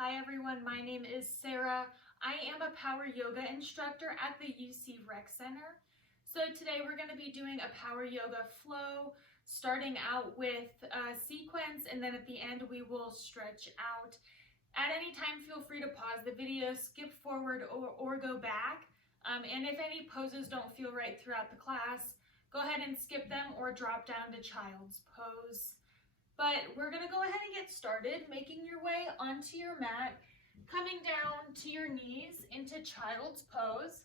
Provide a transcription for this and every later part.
Hi everyone, my name is Sarah. I am a power yoga instructor at the UC Rec Center. So today we're going to be doing a power yoga flow, starting out with a sequence, and then at the end we will stretch out. At any time, feel free to pause the video, skip forward or go back. And if any poses don't feel right throughout the class, go ahead and skip them or drop down to child's pose. But we're going to go ahead and get started, making your way onto your mat, coming down to your knees into child's pose.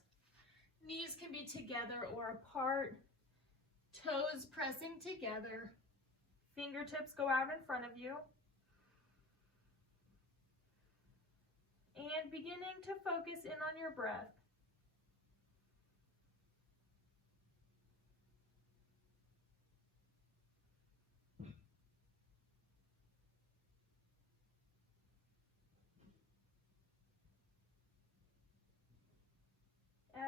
Knees can be together or apart, toes pressing together, fingertips go out in front of you. And beginning to focus in on your breath.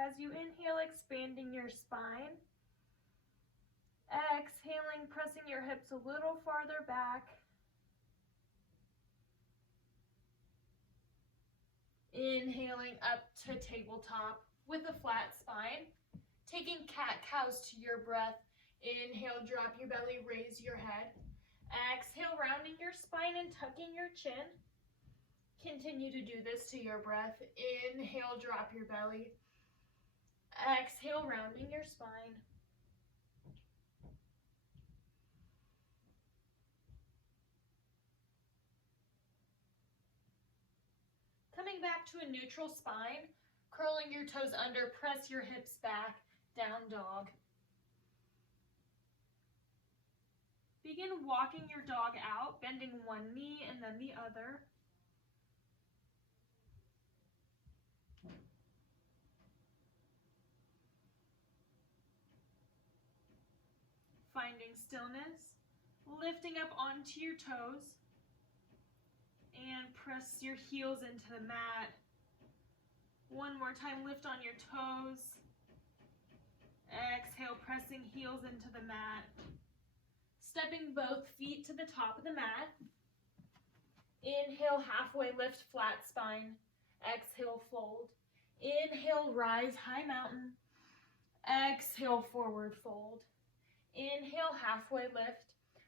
As you inhale, expanding your spine. Exhaling, pressing your hips a little farther back. Inhaling up to tabletop with a flat spine. Taking cat-cows to your breath. Inhale, drop your belly, raise your head. Exhale, rounding your spine and tucking your chin. Continue to do this to your breath. Inhale, drop your belly. Exhale, rounding your spine. Coming back to a neutral spine, curling your toes under, press your hips back, down dog. Begin walking your dog out, bending one knee and then the other. Finding stillness, lifting up onto your toes, and press your heels into the mat. One more time, lift on your toes. Exhale, pressing heels into the mat. Stepping both feet to the top of the mat. Inhale, halfway lift, flat spine. Exhale, fold. Inhale, rise, high mountain. Exhale, forward fold. Inhale, halfway lift.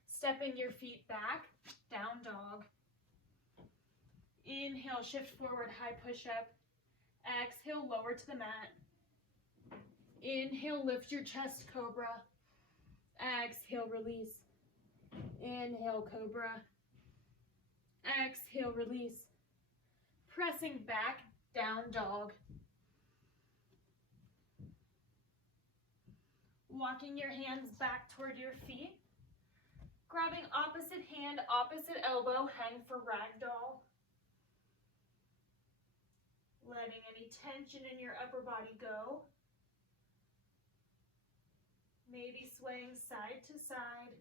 Stepping your feet back, down dog. Inhale, shift forward, high push-up. Exhale, lower to the mat. Inhale, lift your chest, cobra. Exhale, release. Inhale, cobra. Exhale, release. Pressing back, down dog. Walking your hands back toward your feet. Grabbing opposite hand, opposite elbow, hang for ragdoll. Letting any tension in your upper body go. Maybe swaying side to side.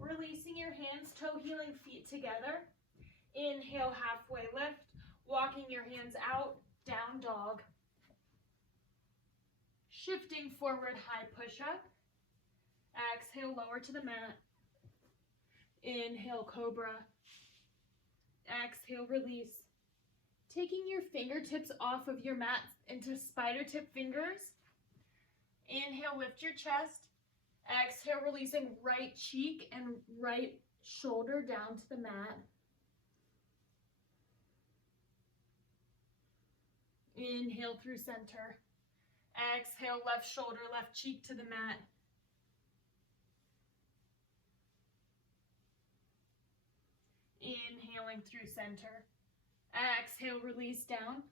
Releasing your hands, toe healing feet together. Inhale, halfway lift. Walking your hands out, down dog. Shifting forward, high push-up. Exhale, lower to the mat. Inhale, cobra. Exhale, release. Taking your fingertips off of your mat into spider tip fingers. Inhale, lift your chest. Exhale, releasing right cheek and right shoulder down to the mat. Inhale through center. Exhale, left shoulder, left cheek to the mat. Inhaling through center. Exhale, release down.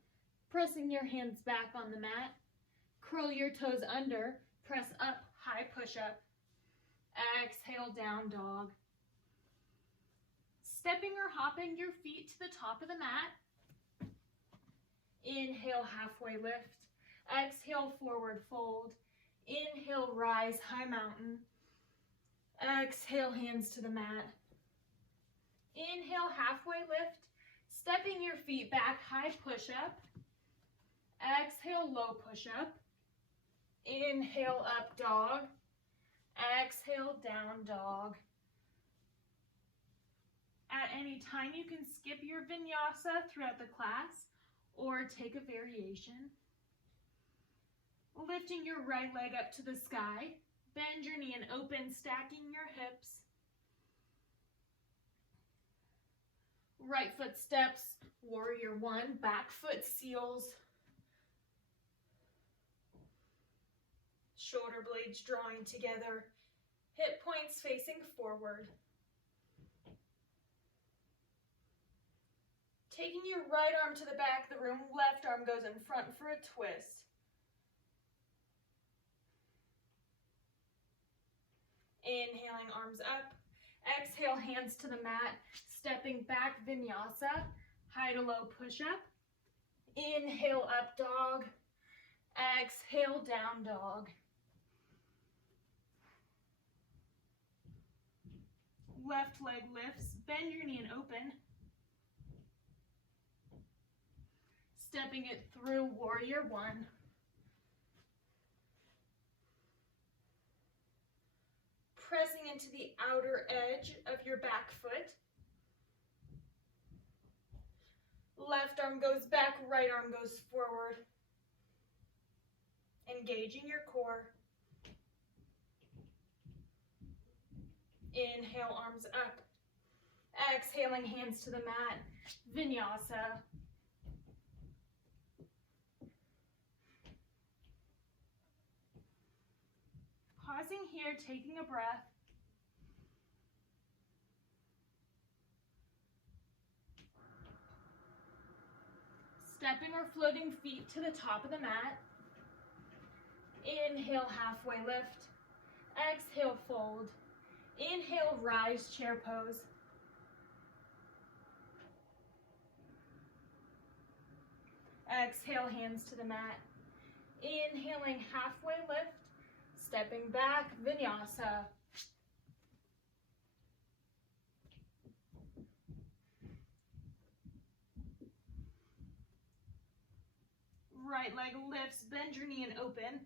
Pressing your hands back on the mat. Curl your toes under. Press up, high push-up. Exhale, down dog. Stepping or hopping your feet to the top of the mat. Inhale, halfway lift. Exhale, forward fold. Inhale, rise, high mountain. Exhale, hands to the mat. Inhale, halfway lift. Stepping your feet back, high push-up. Exhale, low push-up. Inhale, up dog. Exhale, down dog. At any time, you can skip your vinyasa throughout the class or take a variation. Lifting your right leg up to the sky. Bend your knee and open, stacking your hips. Right foot steps, warrior one, back foot seals. Shoulder blades drawing together, hip points facing forward. Taking your right arm to the back of the room, left arm goes in front for a twist. Inhaling, arms up. Exhale, hands to the mat, stepping back, vinyasa, high to low push-up. Inhale, up dog. Exhale, down dog. Left leg lifts, bend your knee and open. Stepping it through, warrior one. Pressing into the outer edge of your back foot. Left arm goes back, right arm goes forward. Engaging your core. Inhale, arms up. Exhaling, hands to the mat. Vinyasa. Pausing here, taking a breath. Stepping or floating feet to the top of the mat. Inhale, halfway lift. Exhale, fold. Inhale, rise, chair pose. Exhale, hands to the mat. Inhaling, halfway lift. Stepping back, vinyasa. Right leg lifts, bend your knee and open.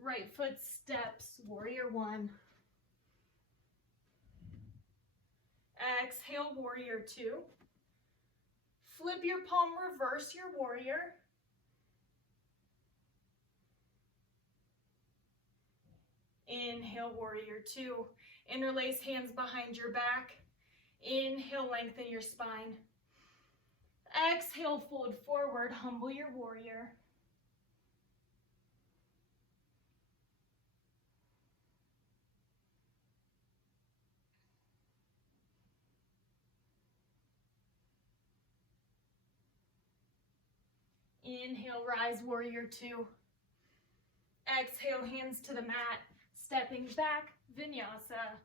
Right foot steps, warrior one. Exhale, warrior two. Flip your palm, reverse your warrior. Inhale, warrior two. Interlace hands behind your back. Inhale, lengthen your spine. Exhale, fold forward, humble your warrior. Inhale, rise, warrior two. Exhale, hands to the mat, stepping back, vinyasa.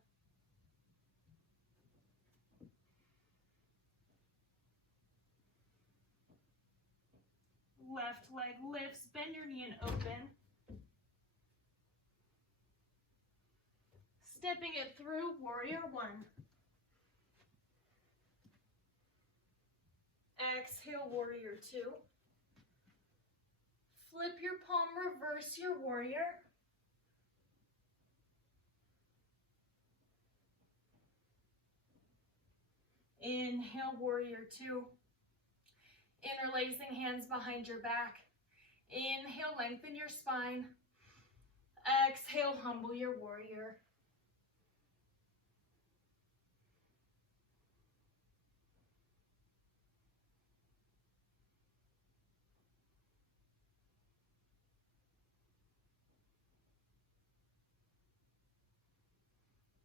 Left leg lifts, bend your knee and open. Stepping it through, warrior one. Exhale, warrior two. Flip your palm, reverse your warrior. Inhale, warrior two. Interlacing hands behind your back. Inhale, lengthen your spine. Exhale, humble your warrior.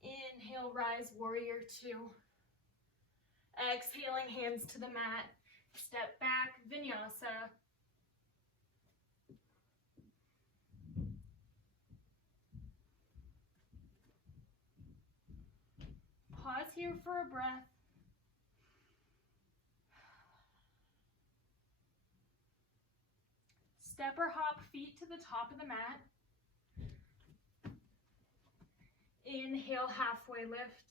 Inhale, rise, warrior two. Exhaling, hands to the mat. Step back, vinyasa. Pause here for a breath. Step or hop feet to the top of the mat. Inhale, halfway lift.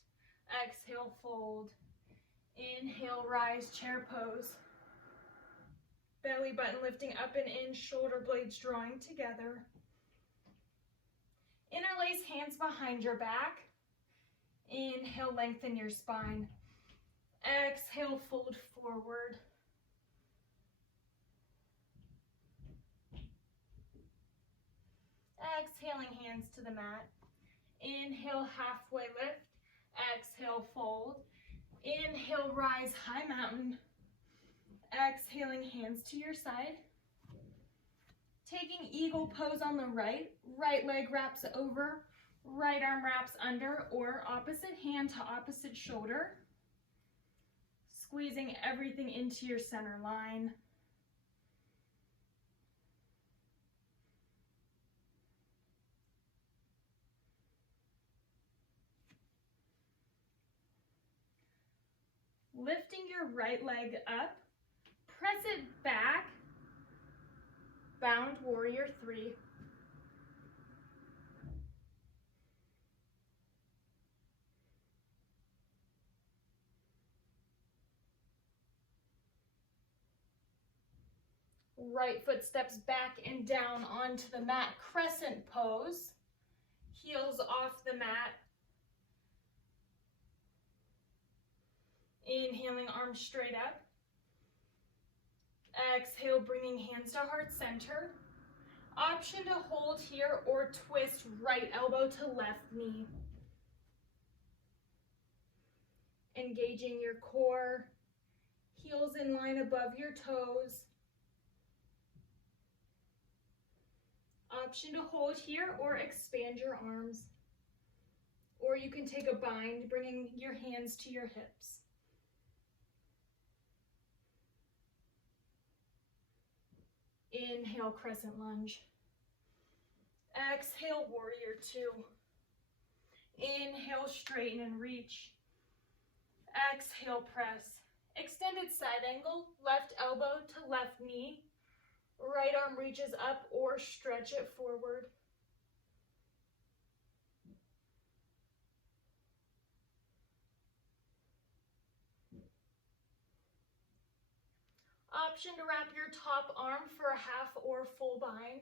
Exhale, fold. Inhale, rise, chair pose. Belly button lifting up and in, shoulder blades drawing together. Interlace hands behind your back. Inhale, lengthen your spine. Exhale, fold forward. Exhaling, hands to the mat. Inhale, halfway lift. Exhale, fold. Inhale, rise, high mountain. Exhaling, hands to your side. Taking eagle pose on the right. Right leg wraps over, right arm wraps under, or opposite hand to opposite shoulder. Squeezing everything into your center line. Lifting your right leg up, press it back, bound warrior 3. Right foot steps back and down onto the mat, crescent pose, heels off the mat. Inhaling, arms straight up. Exhale, bringing hands to heart center. Option to hold here or twist right elbow to left knee. Engaging your core, heels in line above your toes. Option to hold here or expand your arms. Or you can take a bind, bringing your hands to your hips. Inhale, crescent lunge. Exhale, warrior 2. Inhale, straighten and reach. Exhale, press. Extended side angle, left elbow to left knee. Right arm reaches up or stretch it forward. Option to wrap your top arm for a half or full bind.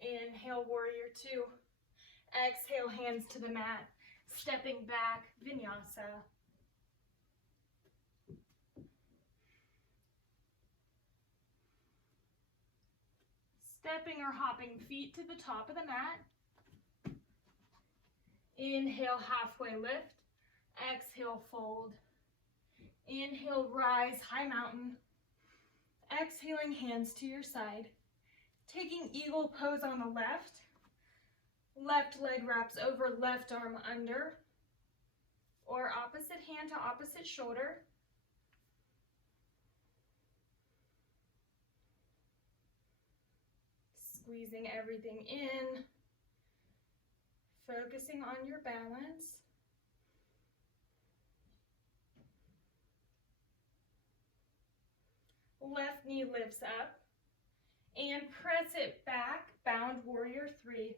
Inhale, warrior 2. Exhale, hands to the mat, stepping back, vinyasa. Stepping or hopping feet to the top of the mat. Inhale, halfway lift. Exhale, fold. Inhale, rise, high mountain. Exhaling, hands to your side. Taking eagle pose on the left. Left leg wraps over, left arm under. Or opposite hand to opposite shoulder. Squeezing everything in. Focusing on your balance. Left knee lifts up. And press it back, bound warrior 3.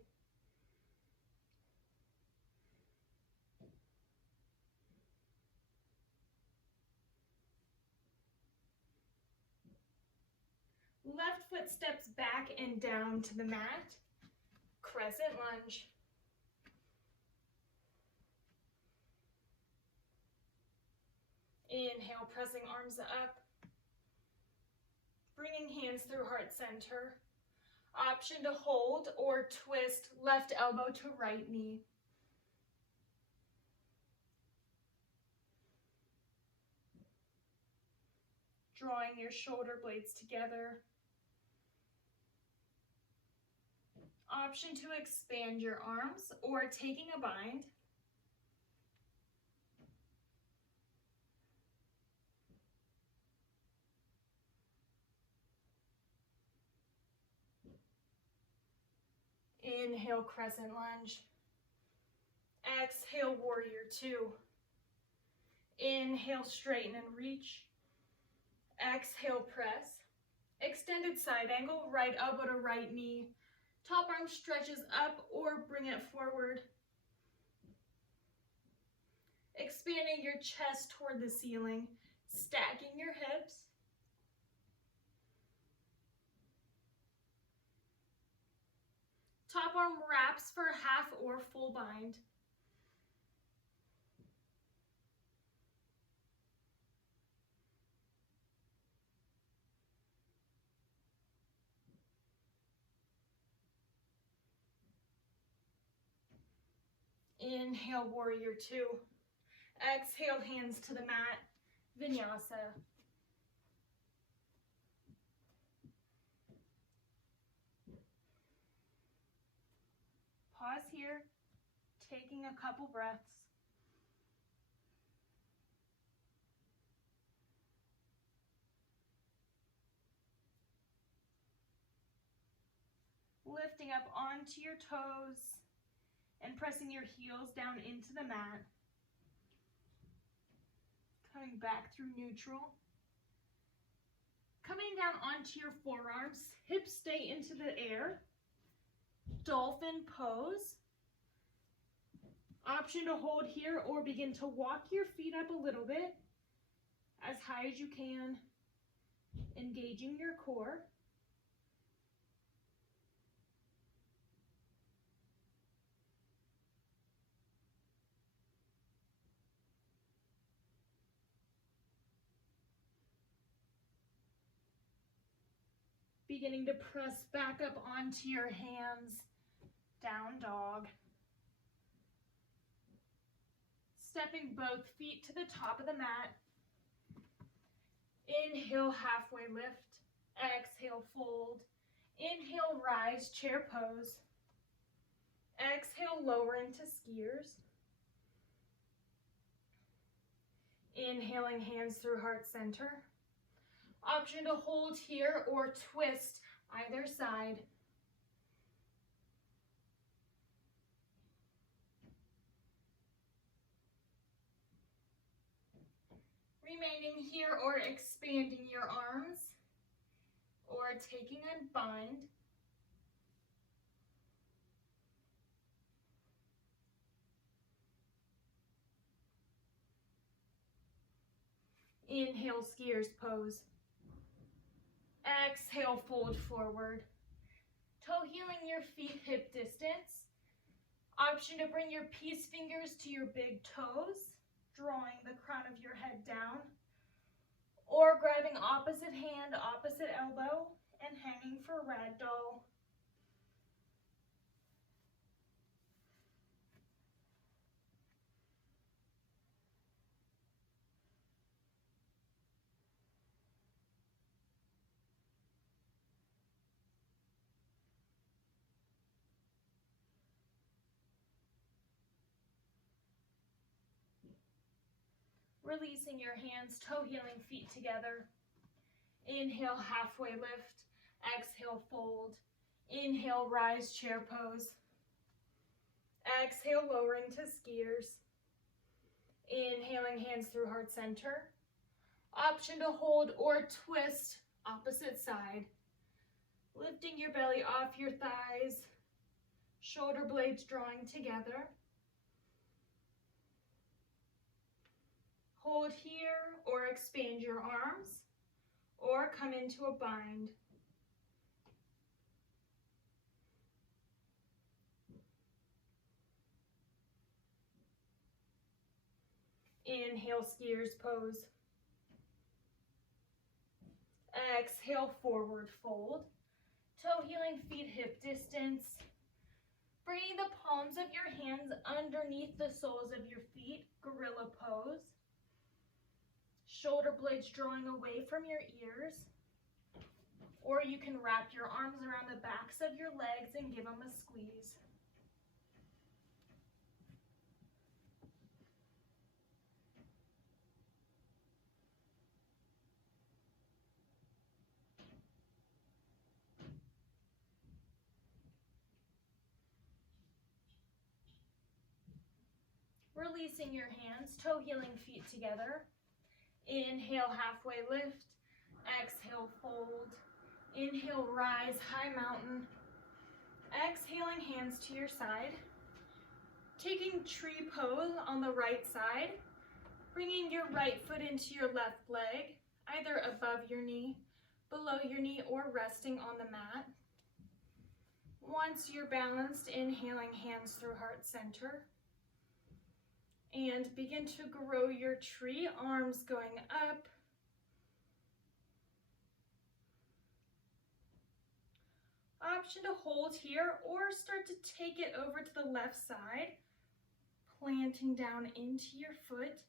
Left foot steps back and down to the mat. Crescent lunge. Inhale, pressing arms up. Bringing hands through heart center. Option to hold or twist left elbow to right knee. Drawing your shoulder blades together. Option to expand your arms or taking a bind. Inhale, crescent lunge. Exhale, warrior 2. Inhale, straighten and reach. Exhale, press. Extended side angle, right elbow to right knee. Top arm stretches up or bring it forward. Expanding your chest toward the ceiling, stacking your hips. Top arm wraps for half or full bind. Inhale, warrior two. Exhale, hands to the mat, vinyasa. Pause here, taking a couple breaths. Lifting up onto your toes and pressing your heels down into the mat. Coming back through neutral. Coming down onto your forearms, hips stay into the air. Dolphin pose. Option to hold here or begin to walk your feet up a little bit, as high as you can, engaging your core. Beginning to press back up onto your hands, down dog. Stepping both feet to the top of the mat. Inhale, halfway lift. Exhale, fold. Inhale, rise, chair pose. Exhale, lower into skiers. Inhaling, hands through heart center. Option to hold here or twist either side. Remaining here or expanding your arms or taking a bind. Inhale, skiers pose. Exhale, fold forward. Toe healing your feet hip distance. Option to bring your peace fingers to your big toes, drawing the crown of your head down, or grabbing opposite hand, opposite elbow, and hanging for ragdoll. Releasing your hands, toe healing feet together. Inhale, halfway lift. Exhale, fold. Inhale, rise, chair pose. Exhale, lowering to skiers. Inhaling, hands through heart center. Option to hold or twist opposite side. Lifting your belly off your thighs. Shoulder blades drawing together. Hold here or expand your arms or come into a bind. Inhale, skiers pose. Exhale, forward fold. Toe healing feet hip distance. Bringing the palms of your hands underneath the soles of your feet, gorilla pose. Shoulder blades drawing away from your ears. Or you can wrap your arms around the backs of your legs and give them a squeeze. Releasing your hands, toe healing feet together. Inhale, halfway lift. Exhale, fold. Inhale, rise, high mountain. Exhaling, hands to your side. Taking tree pose on the right side, bringing your right foot into your left leg, either above your knee, below your knee, or resting on the mat. Once you're balanced, inhaling, hands through heart center. And begin to grow your tree, arms going up. Option to hold here or start to take it over to the left side, planting down into your foot.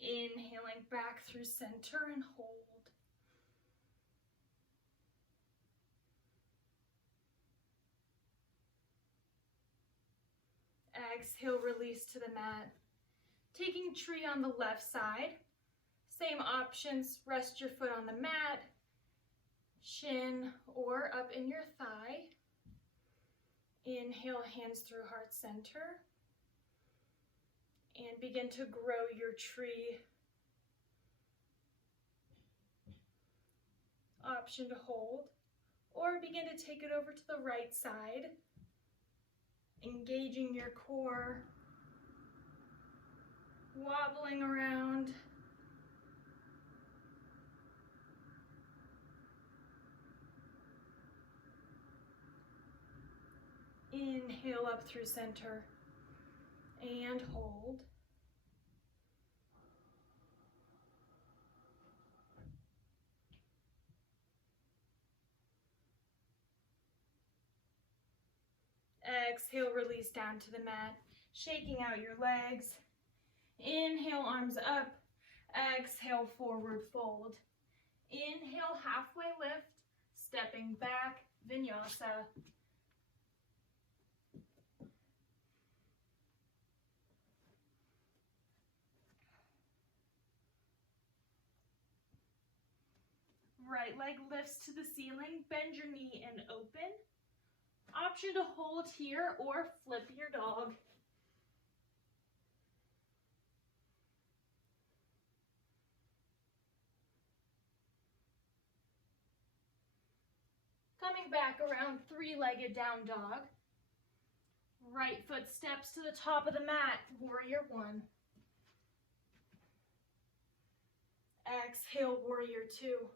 Inhaling back through center and hold. Exhale, release to the mat. Taking tree on the left side. Same options, rest your foot on the mat, shin or up in your thigh. Inhale, hands through heart center. And begin to grow your tree. Option to hold, or begin to take it over to the right side, engaging your core, wobbling around. Inhale up through center and hold. Exhale, release down to the mat, shaking out your legs. Inhale, arms up. Exhale, forward fold. Inhale, halfway lift, stepping back, vinyasa. Right leg lifts to the ceiling, bend your knee and open. Option to hold here or flip your dog. Coming back around, three-legged down dog. Right foot steps to the top of the mat, warrior one. Exhale, warrior two.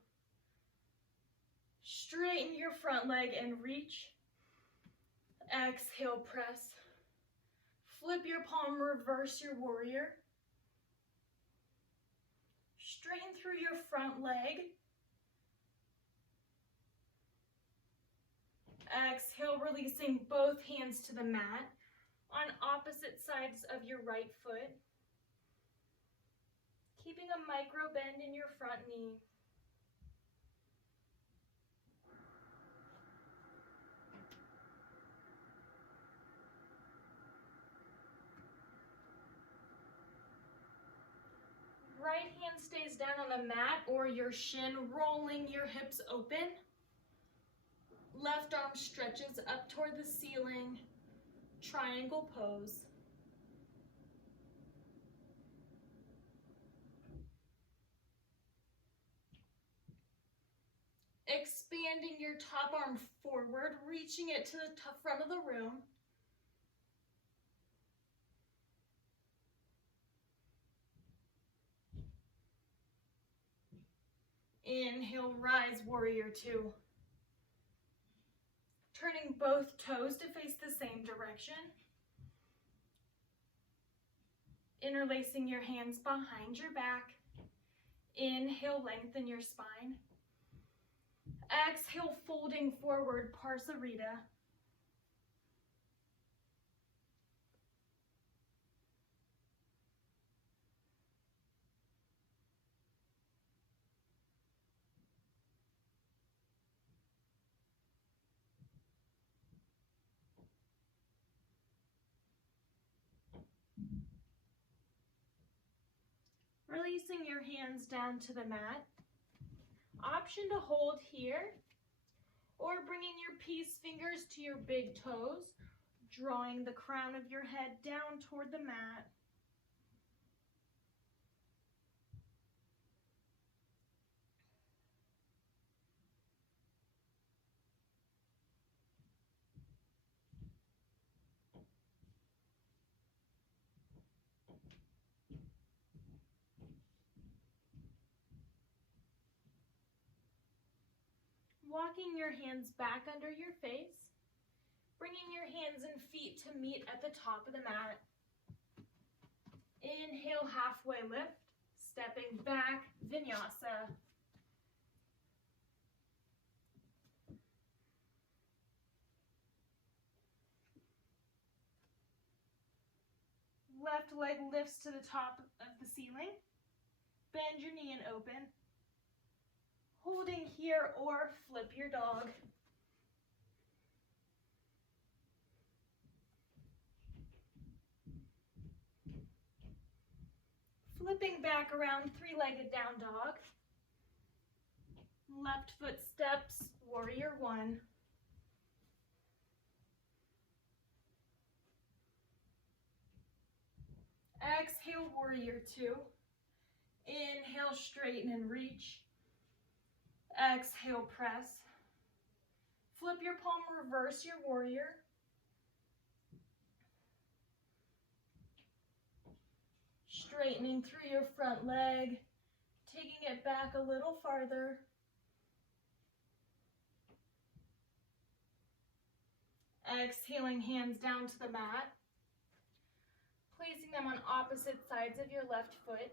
Straighten your front leg and reach. Exhale, press. Flip your palm, reverse your warrior. Straighten through your front leg. Exhale, releasing both hands to the mat on opposite sides of your right foot. Keeping a micro bend in your front knee. Right hand stays down on the mat or your shin, rolling your hips open. Left arm stretches up toward the ceiling, triangle pose. Expanding your top arm forward, reaching it to the front of the room. Inhale, rise, warrior two. Turning both toes to face the same direction. Interlacing your hands behind your back. Inhale, lengthen your spine. Exhale, folding forward, Parsarita. Releasing your hands down to the mat. Option to hold here or bringing your peace fingers to your big toes, drawing the crown of your head down toward the mat. Walking your hands back under your face, bringing your hands and feet to meet at the top of the mat. Inhale, halfway lift, stepping back, vinyasa. Left leg lifts to the top of the ceiling. Bend your knee and open. Holding here or flip your dog. Flipping back around, three-legged down dog. Left foot steps, warrior one. Exhale, warrior two. Inhale, straighten and reach. Exhale, press. Flip your palm, reverse your warrior. Straightening through your front leg, taking it back a little farther. Exhaling, hands down to the mat. Placing them on opposite sides of your left foot.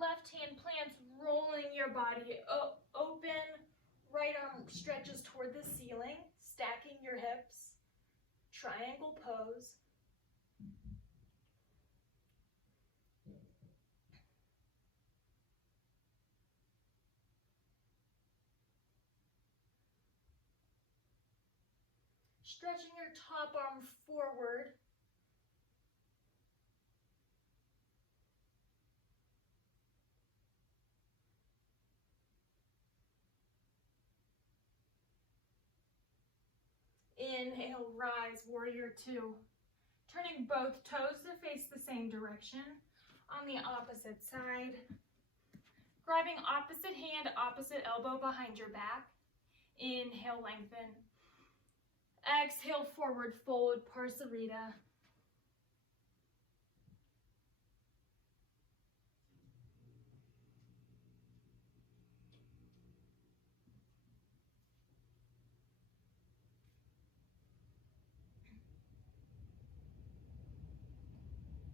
Left hand plants, rolling your body open. Right arm stretches toward the ceiling, stacking your hips. Triangle pose. Stretching your top arm forward. Inhale, rise, warrior two. Turning both toes to face the same direction. On the opposite side. Grabbing opposite hand, opposite elbow behind your back. Inhale, lengthen. Exhale, forward fold, Parsarita.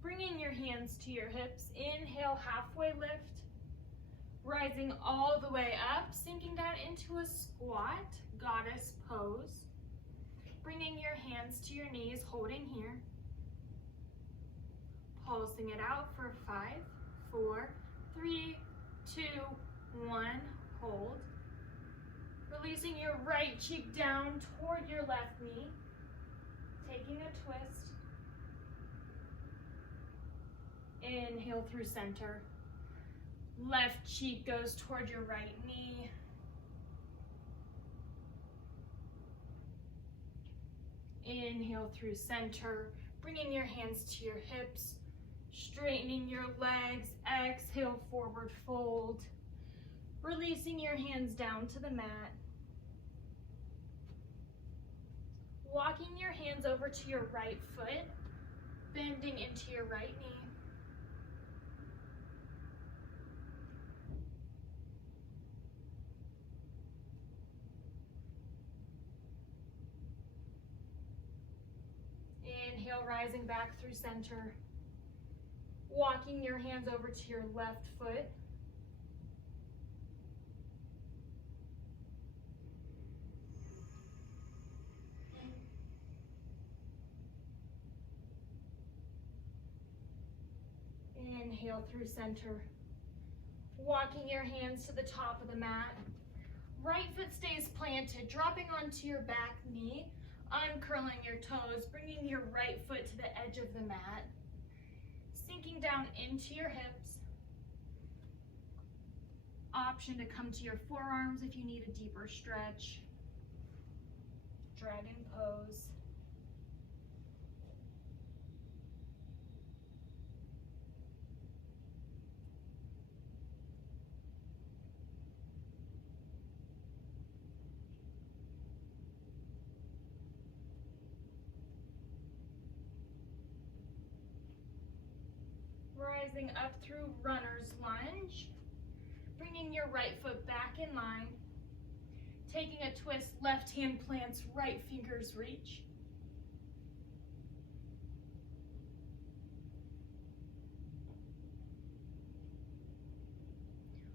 Bringing your hands to your hips. Inhale, halfway lift. Rising all the way up, sinking down into a squat, goddess pose. Bringing your hands to your knees, holding here. Pulsing it out for 5, 4, 3, 2, 1, hold. Releasing your right cheek down toward your left knee. Taking a twist. Inhale through center. Left cheek goes toward your right knee. Inhale through center, bringing your hands to your hips, straightening your legs. Exhale, forward fold. Releasing your hands down to the mat. Walking your hands over to your right foot, bending into your right knee. Inhale, rising back through center. Walking your hands over to your left foot. Inhale through center. Walking your hands to the top of the mat. Right foot stays planted, dropping onto your back knee. Uncurling your toes, bringing your right foot to the edge of the mat. Sinking down into your hips. Option to come to your forearms if you need a deeper stretch. Dragon pose. Rising up through runner's lunge. Bringing your right foot back in line. Taking a twist, left hand plants, right fingers reach.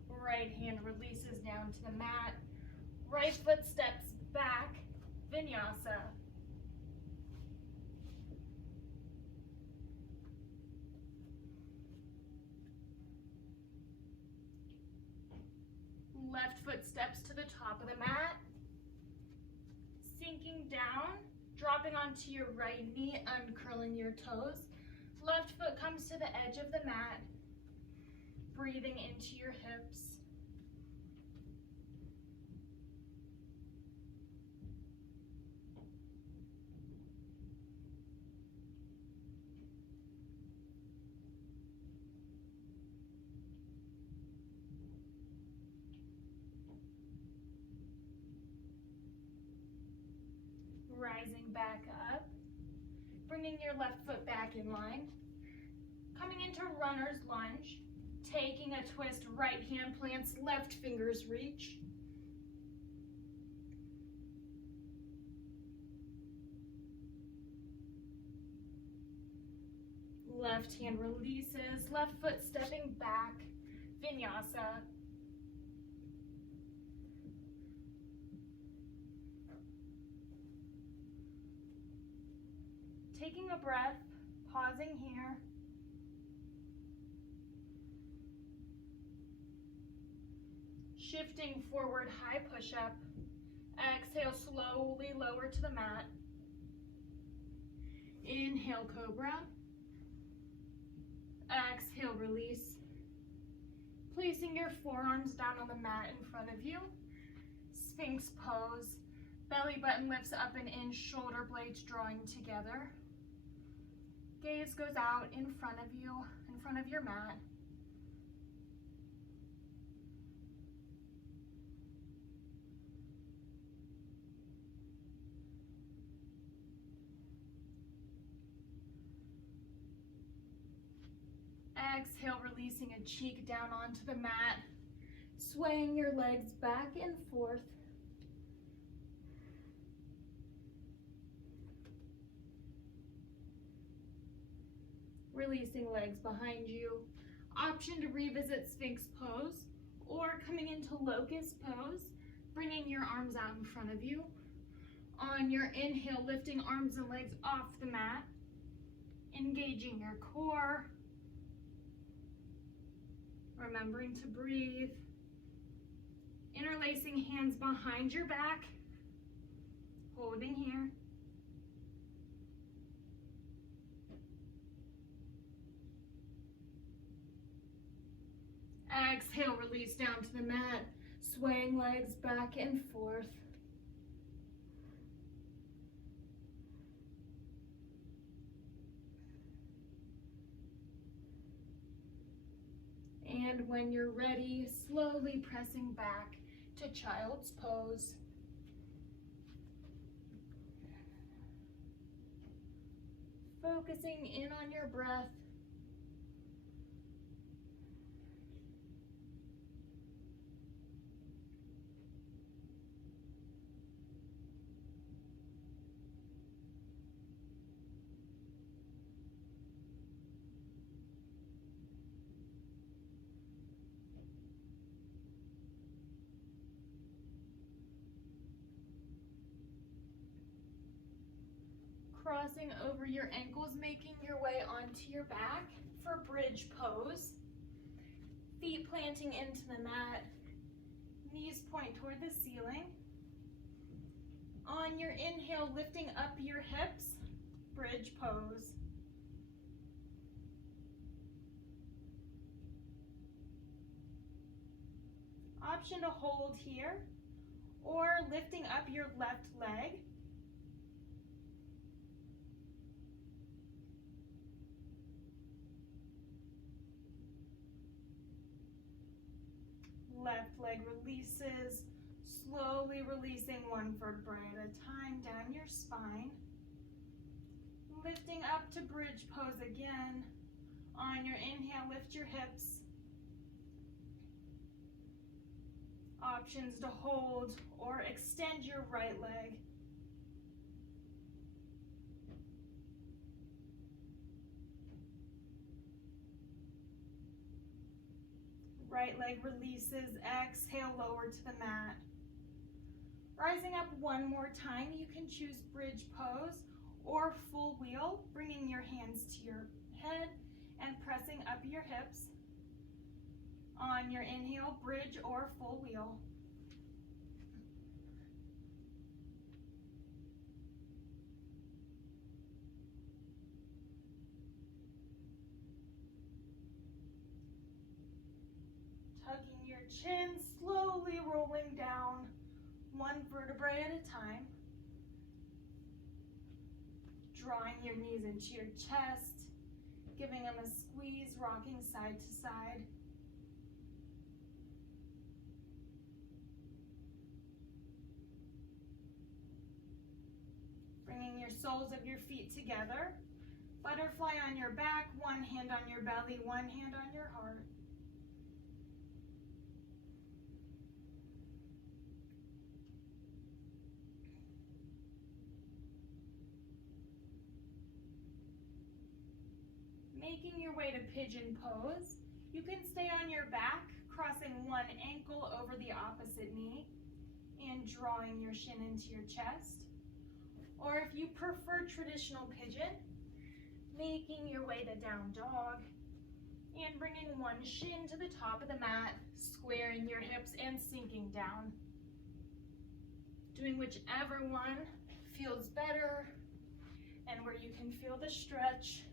Right hand releases down to the mat. Right foot steps back, vinyasa. Left foot steps to the top of the mat. Sinking down, dropping onto your right knee, uncurling your toes. Left foot comes to the edge of the mat. Breathing into your hips. Rising back up, bringing your left foot back in line, coming into runner's lunge, taking a twist, right hand plants, left fingers reach. Left hand releases, left foot stepping back, vinyasa. Taking a breath, pausing here. Shifting forward, high push-up. Exhale, slowly lower to the mat. Inhale, cobra. Exhale, release. Placing your forearms down on the mat in front of you. Sphinx pose. Belly button lifts up and in, shoulder blades drawing together. Gaze goes out in front of you, in front of your mat. Exhale, releasing a cheek down onto the mat, swaying your legs back and forth. Releasing legs behind you. Option to revisit Sphinx pose or coming into locust pose, bringing your arms out in front of you. On your inhale, lifting arms and legs off the mat, engaging your core. Remembering to breathe. Interlacing hands behind your back. Holding here. Exhale, release down to the mat. Swaying legs back and forth. And when you're ready, slowly pressing back to child's pose. Focusing in on your breath. Crossing over your ankles, making your way onto your back for bridge pose. Feet planting into the mat, knees point toward the ceiling. On your inhale, lifting up your hips, bridge pose. Option to hold here or lifting up your left leg. Left leg releases, slowly releasing one vertebrae at a time down your spine. Lifting up to bridge pose again. On your inhale, can't lift your hips. Options to hold or extend your right leg. Right leg releases, exhale, lower to the mat. Rising up one more time, you can choose bridge pose or full wheel, bringing your hands to your head and pressing up your hips. On your inhale, bridge or full wheel. Tucking your chin, slowly rolling down, one vertebrae at a time. Drawing your knees into your chest, giving them a squeeze, rocking side to side. Bringing your soles of your feet together. Butterfly on your back, one hand on your belly, one hand on your heart. Making your way to pigeon pose. You can stay on your back, crossing one ankle over the opposite knee and drawing your shin into your chest. Or if you prefer traditional pigeon, making your way to down dog and bringing one shin to the top of the mat, squaring your hips and sinking down. Doing whichever one feels better and where you can feel the stretch.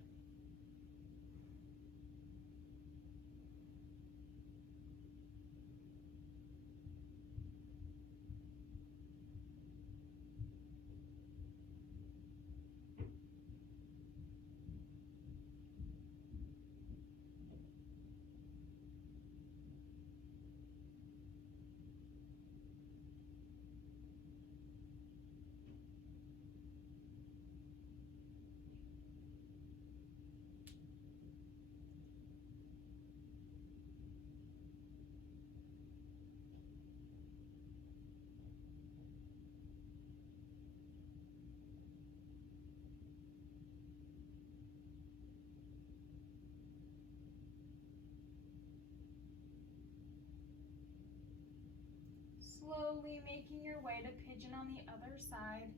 Slowly making your way to pigeon on the other side,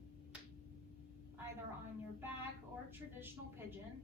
either on your back or traditional pigeon.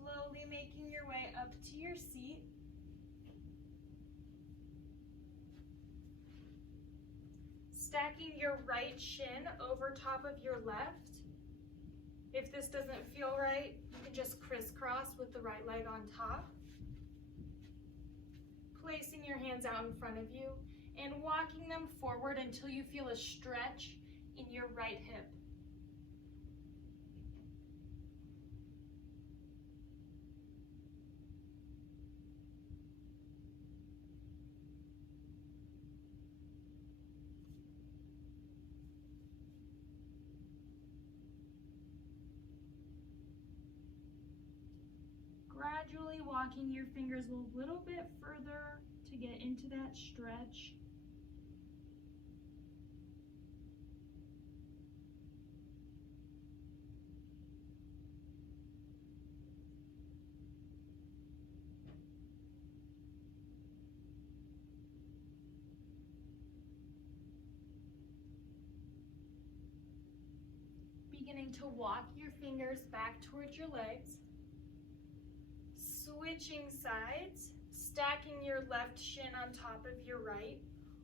Slowly making your way up to your seat. Stacking your right shin over top of your left. If this doesn't feel right, you can just crisscross with the right leg on top. Placing your hands out in front of you and walking them forward until you feel a stretch in your right hip. Gradually walking your fingers a little bit further to get into that stretch. Beginning to walk your fingers back towards your legs. Switching sides, stacking your left shin on top of your right,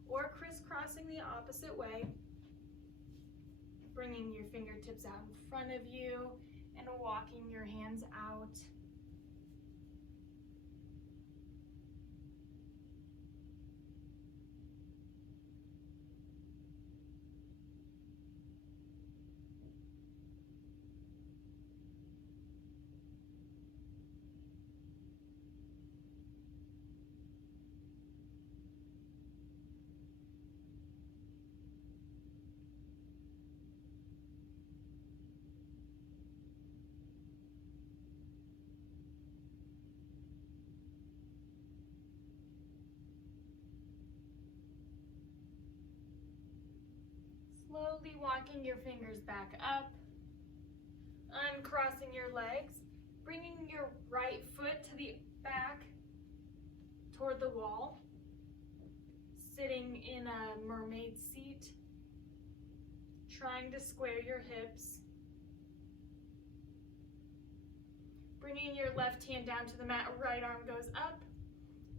or crisscrossing the opposite way. Bringing your fingertips out in front of you and walking your hands out. Slowly walking your fingers back up, uncrossing your legs, bringing your right foot to the back toward the wall, sitting in a mermaid seat, trying to square your hips. Bringing your left hand down to the mat, right arm goes up,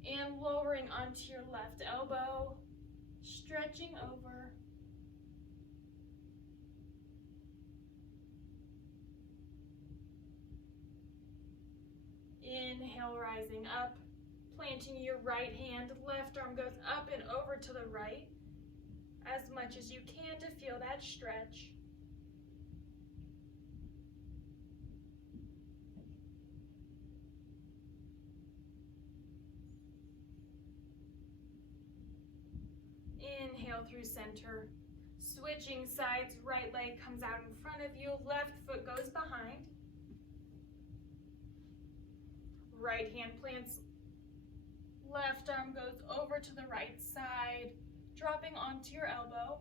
and lowering onto your left elbow, stretching over. Inhale, rising up, planting your right hand, left arm goes up and over to the right, as much as you can to feel that stretch. Inhale through center, switching sides, right leg comes out in front of you, left foot goes behind. Right hand plants, left arm goes over to the right side, dropping onto your elbow.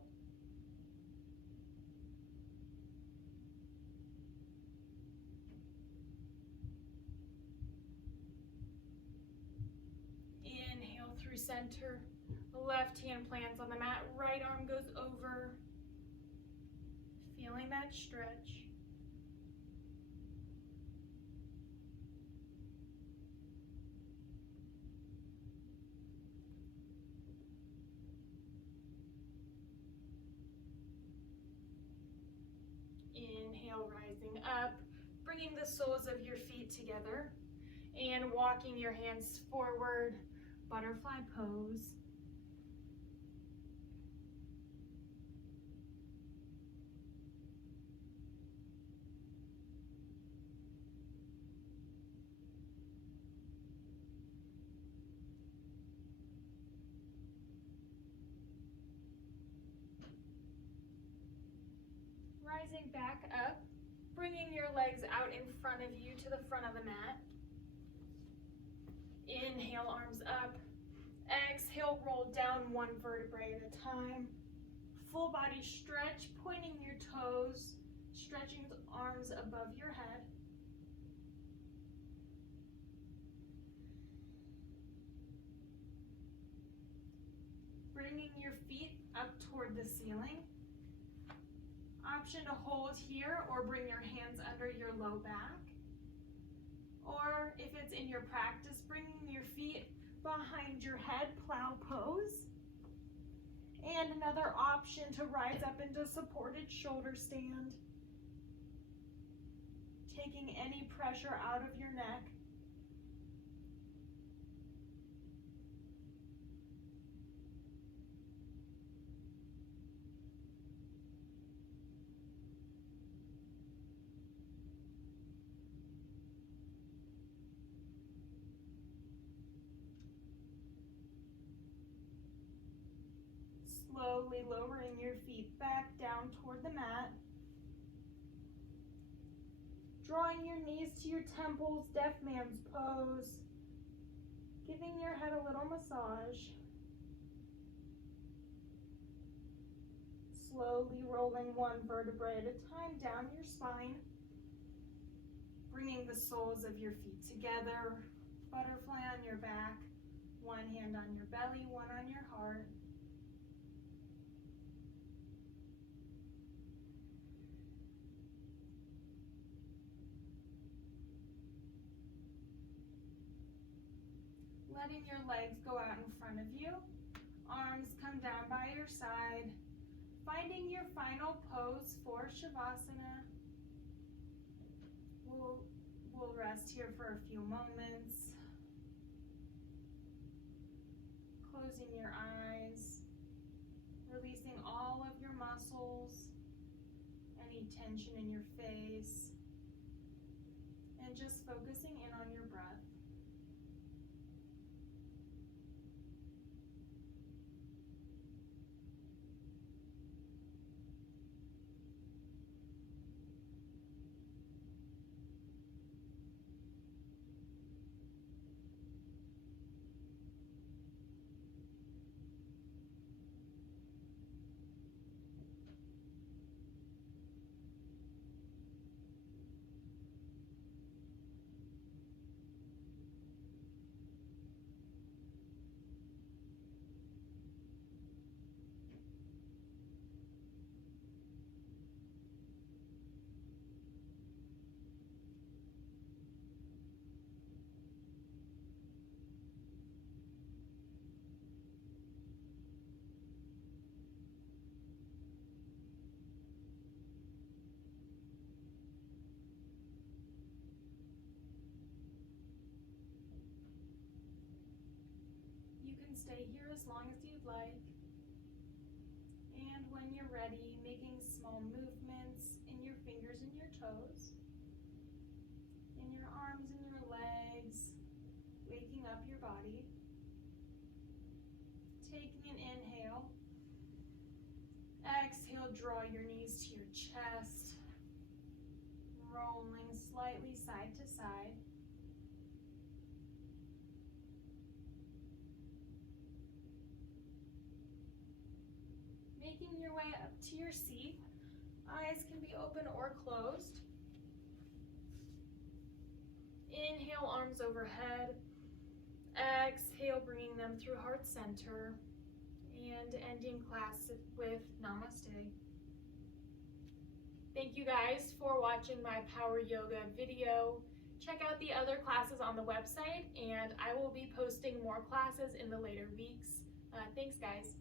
Inhale through center, left hand plants on the mat, right arm goes over, feeling that stretch. Inhale, rising up, bringing the soles of your feet together and walking your hands forward, butterfly pose. Rising back up, bringing your legs out in front of you to the front of the mat. Inhale, arms up. Exhale, roll down one vertebrae at a time. Full body stretch, pointing your toes, stretching the arms above your head. Bringing your feet up toward the ceiling. Option to hold here or bring your hands under your low back. Or if it's in your practice, bringing your feet behind your head, plow pose. And another option to rise up into supported shoulder stand. Taking any pressure out of your neck. Slowly lowering your feet back down toward the mat. Drawing your knees to your temples, deaf man's pose. Giving your head a little massage. Slowly rolling one vertebrae at a time down your spine. Bringing the soles of your feet together. Butterfly on your back. One hand on your belly, one on your heart. letting your legs go out in front of you. Arms come down by your side. Finding your final pose for Shavasana. We'll rest here for a few moments. Closing your eyes. Releasing all of your muscles. Any tension in your face. And just focusing in on your breath. You can stay here as long as you'd like. And when you're ready, making small movements in your fingers and your toes, in your arms and your legs, waking up your body. Taking an inhale. Exhale, draw your knees to your chest, rolling slightly side to side. Making your way up to your seat. Eyes can be open or closed. Inhale, arms overhead. Exhale, bringing them through heart center. And ending class with Namaste. Thank you guys for watching my Power Yoga video. Check out the other classes on the website, and I will be posting more classes in the later weeks. Thanks, guys.